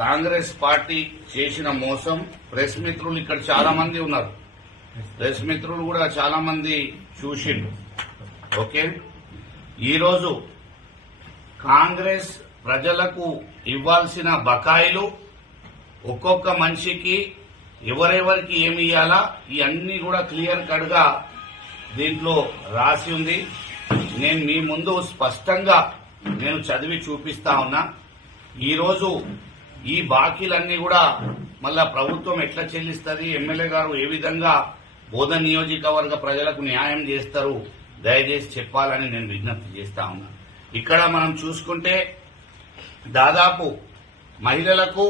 Congress party చేసిన మోసం press మిత్రులు ఇక్కడ చాలా మంది ఉన్నారు. ప్రెస్ మిత్రులు కూడా చాలా మంది చూసిండు. ఓకే, ఈరోజు కాంగ్రెస్ ప్రజలకు ఇవ్వాల్సిన బకాయిలు ఒక్కొక్క మనిషికి ఎవరెవరికి ఏమి ఇవ్వాలా ఇవన్నీ కూడా క్లియర్ కట్ గా దీంట్లో రాసి ఉంది. నేను మీ ముందు స్పష్టంగా నేను చదివి చూపిస్తా ఉన్నా. ఈరోజు ఈ బాకీలన్నీ కూడా మళ్ళా ప్రభుత్వం ఎట్లా చెల్లిస్తుంది, ఎమ్మెల్యే గారు ఏ విధంగా బోధన నియోజకవర్గ ప్రజలకు న్యాయం చేస్తారు దయచేసి చెప్పాలని నేను విజ్ఞప్తి చేస్తా ఉన్నా. ఇక్కడ మనం చూసుకుంటే దాదాపు మహిళలకు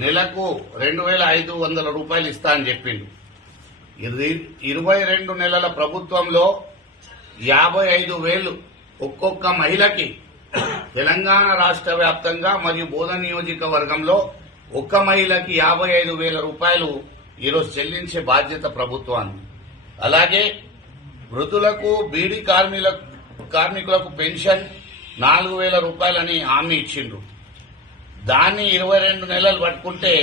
నెలకు 2,500 రూపాయలు ఇస్తా అని చెప్పిండు. 22 నెలల ప్రభుత్వంలో 55,000 ఒక్కొక్క మహిళకి తెలంగాణ రాష్ట్ర వ్యాప్తంగా మరియు బోధన నియోజకవర్గంలో ఒక్క మహిళకి 55,000 రూపాయలు ఈరోజు చెల్లించే బాధ్యత ప్రభుత్వాన్ని. అలాగే మృతులకు బీడీ కార్మికులకు పెన్షన్ 4,000 రూపాయలని హామీ ఇచ్చిండ్రు. దాన్ని 22 నెలలు పట్టుకుంటే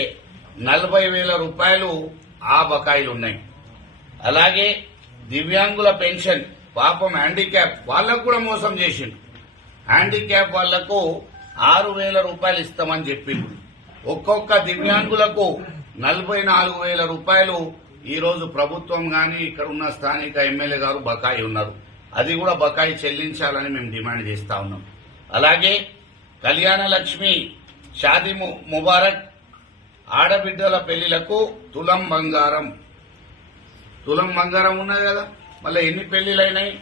40,000 రూపాయలు ఆ బకాయిలు ఉన్నాయి. అలాగే దివ్యాంగుల పెన్షన్ పాపం హ్యాండిక్యాప్ వాళ్లకు కూడా మోసం చేసిండు. హ్యాండిక్యాప్ వాళ్లకు 6,000 రూపాయలు ఇస్తామని చెప్పిండు. ఒక్కొక్క దివ్యాంగులకు 44,000 రూపాయలు ఈ రోజు ప్రభుత్వం గాని ఇక్కడ ఉన్న స్థానిక ఎమ్మెల్యే గారు బకాయి ఉన్నారు. అది కూడా బకాయి చెల్లించాలని మేము డిమాండ్ చేస్తా ఉన్నాం. అలాగే కళ్యాణ లక్ష్మి, షాదీ ముబారక్, ఆడబిడ్డల పెళ్లిలకు తులం బంగారం ఉన్నది కదా, మళ్ళీ ఎన్ని పెళ్లిలైనాయి,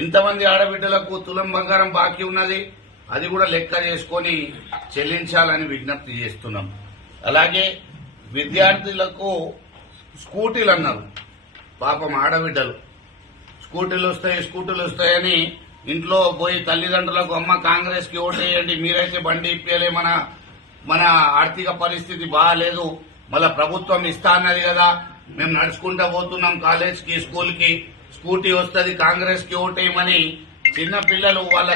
ఎంతమంది ఆడబిడ్డలకు తులం బంగారం బాకీ ఉన్నది అది కూడా లెక్క చేసుకుని చెల్లించాలని విజ్ఞప్తి చేస్తున్నాం. అలాగే విద్యార్థులకు స్కూటీలు అన్నారు. పాపం ఆడబిడ్డలు స్కూటీలు వస్తాయని ఇంట్లో పోయి తల్లిదండ్రులకు అమ్మ కాంగ్రెస్ కి ఓటేయండి, మీరైతే బండి ఇప్పలే, మన ఆర్థిక పరిస్థితి బాగాలేదు, మళ్ళా ప్రభుత్వం ఇస్తా అన్నది కదా, మేము నడుచుకుంటా పోతున్నాం కాలేజ్ కి స్కూల్ కి, స్కూటీ వస్తుంది కాంగ్రెస్ కి ఓటేయమని చిన్న పిల్లలు వాళ్ళ